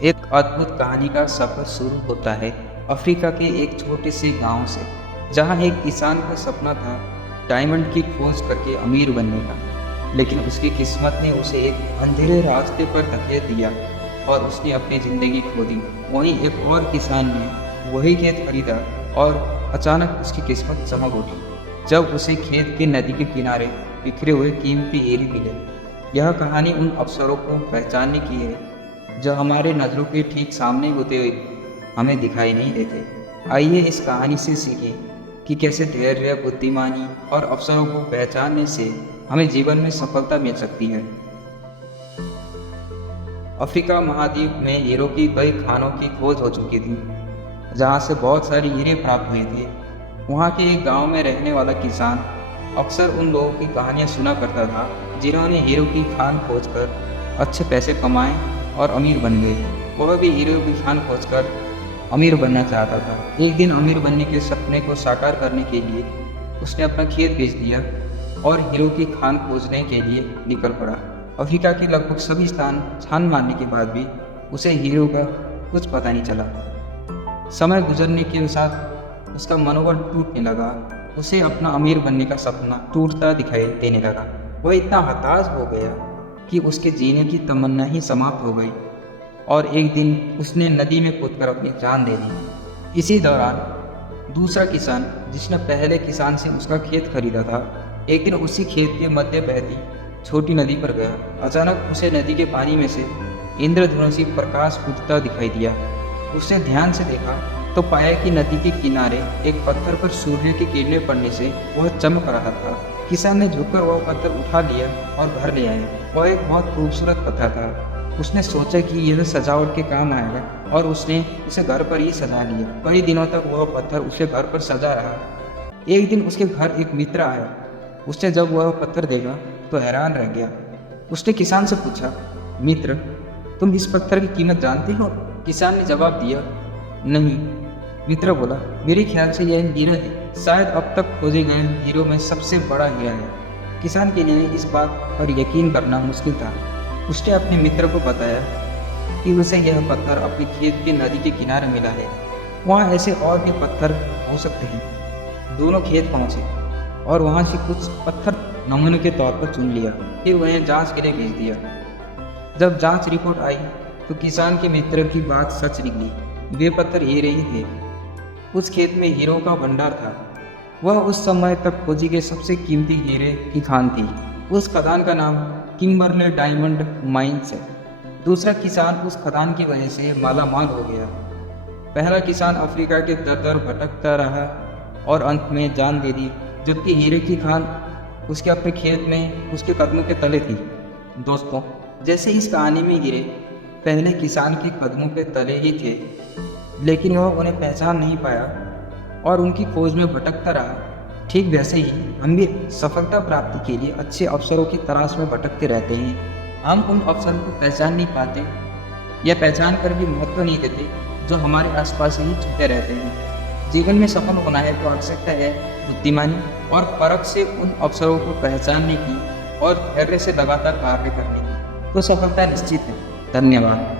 एक अद्भुत कहानी का सफ़र शुरू होता है अफ्रीका के एक छोटे से गांव से, जहां एक किसान का सपना था डायमंड की खोज करके अमीर बनने का। लेकिन उसकी किस्मत ने उसे एक अंधेरे रास्ते पर धकेल दिया और उसने अपनी ज़िंदगी खो दी। वहीं एक और किसान ने वही खेत खरीदा और अचानक उसकी किस्मत चमक उठी जब उसे खेत के नदी के किनारे बिखरे हुए कीमती हीरे मिले। यह कहानी उन अवसरों को पहचानने की है जो हमारे नज़रों के ठीक सामने होते हुए हमें दिखाई नहीं देते। आइए इस कहानी से सीखें कि कैसे धैर्य, बुद्धिमानी और अवसरों को पहचानने से हमें जीवन में सफलता मिल सकती है। अफ्रीका महाद्वीप में हीरो की कई खानों की खोज हो चुकी थी, जहाँ से बहुत सारे हीरे प्राप्त हुए थे। वहाँ के एक गांव में रहने वाला किसान अक्सर उन लोगों की कहानियाँ सुना करता था जिन्होंने हीरो की खान खोजकर अच्छे पैसे कमाए और अमीर बन गए। वह भी हीरो की खान खोजकर अमीर बनना चाहता था। एक दिन अमीर बनने के सपने को साकार करने के लिए उसने अपना खेत बेच दिया और हीरो की खान खोजने के लिए निकल पड़ा। अफ्रीका के लगभग सभी स्थान छान मारने के बाद भी उसे हीरो का कुछ पता नहीं चला। समय गुजरने के साथ उसका मनोबल टूटने लगा। उसे अपना अमीर बनने का सपना टूटता दिखाई देने लगा। वह इतना हताश हो गया कि उसके जीने की तमन्ना ही समाप्त हो गई और एक दिन उसने नदी में कूदकर अपनी जान दे दी। इसी दौरान दूसरा किसान, जिसने पहले किसान से उसका खेत खरीदा था, एक दिन उसी खेत के मध्य बहती छोटी नदी पर गया। अचानक उसे नदी के पानी में से इंद्रधनुषी प्रकाश उठता दिखाई दिया। उसने ध्यान से देखा तो पाया कि नदी के किनारे एक पत्थर पर सूर्य की किरणें पड़ने से वह चमक रहा था। किसान ने झुककर वह पत्थर उठा लिया और घर ले आया। वह एक बहुत खूबसूरत पत्थर था। उसने सोचा कि यह सजावट के काम आएगा और उसने उसे घर पर ही सजा लिया। कई दिनों तक वह पत्थर उसे घर पर सजा रहा। एक दिन उसके घर एक मित्र आया। उसने जब वह पत्थर देखा तो हैरान रह गया। उसने किसान से पूछा, मित्र, तुम इस पत्थर की कीमत जानते हो? किसान ने जवाब दिया, नहीं। मित्र बोला, मेरे ख्याल से यह हीरा है, शायद अब तक खोजे गए हीरो में सबसे बड़ा हीरा है। किसान के लिए इस बात पर यकीन करना मुश्किल था। उसने अपने मित्र को बताया कि उसे यह पत्थर अपने खेत के नदी के किनारे मिला है। वहाँ ऐसे और भी पत्थर हो सकते हैं। दोनों खेत पहुँचे और वहाँ से कुछ पत्थर नमूने के तौर पर चुन लिया। फिर वह जांच के लिए भेज दिया। जब जांच रिपोर्ट आई तो किसान के मित्र की बात सच निकली। वे पत्थर हीरे ही थे। उस खेत में हीरो का भंडार था। वह उस समय तक खोजी गए सबसे कीमती हीरे की खान थी। उस खदान का नाम किम्बरले डायमंड माइंस है। दूसरा किसान उस खदान की वजह से माला माल हो गया। पहला किसान अफ्रीका के दर दर भटकता रहा और अंत में जान दे दी, जबकि हीरे की खान उसके अपने खेत में उसके कदमों के तले थी। दोस्तों, जैसे इस कहानी में हीरे पहले किसान के कदमों के तले ही थे, लेकिन वह उन्हें पहचान नहीं पाया और उनकी खोज में भटकता रहा, ठीक वैसे ही हम भी सफलता प्राप्ति के लिए अच्छे अवसरों की तलाश में भटकते रहते हैं। हम उन अवसरों को पहचान नहीं पाते या पहचान कर भी महत्व नहीं देते जो हमारे आसपास ही छुपे रहते हैं। जीवन में सफल होना है तो आवश्यकता है बुद्धिमानी और परख से उन अवसरों को पहचानने की और धैर्य से लगातार कार्य करने की, तो सफलता निश्चित है। धन्यवाद।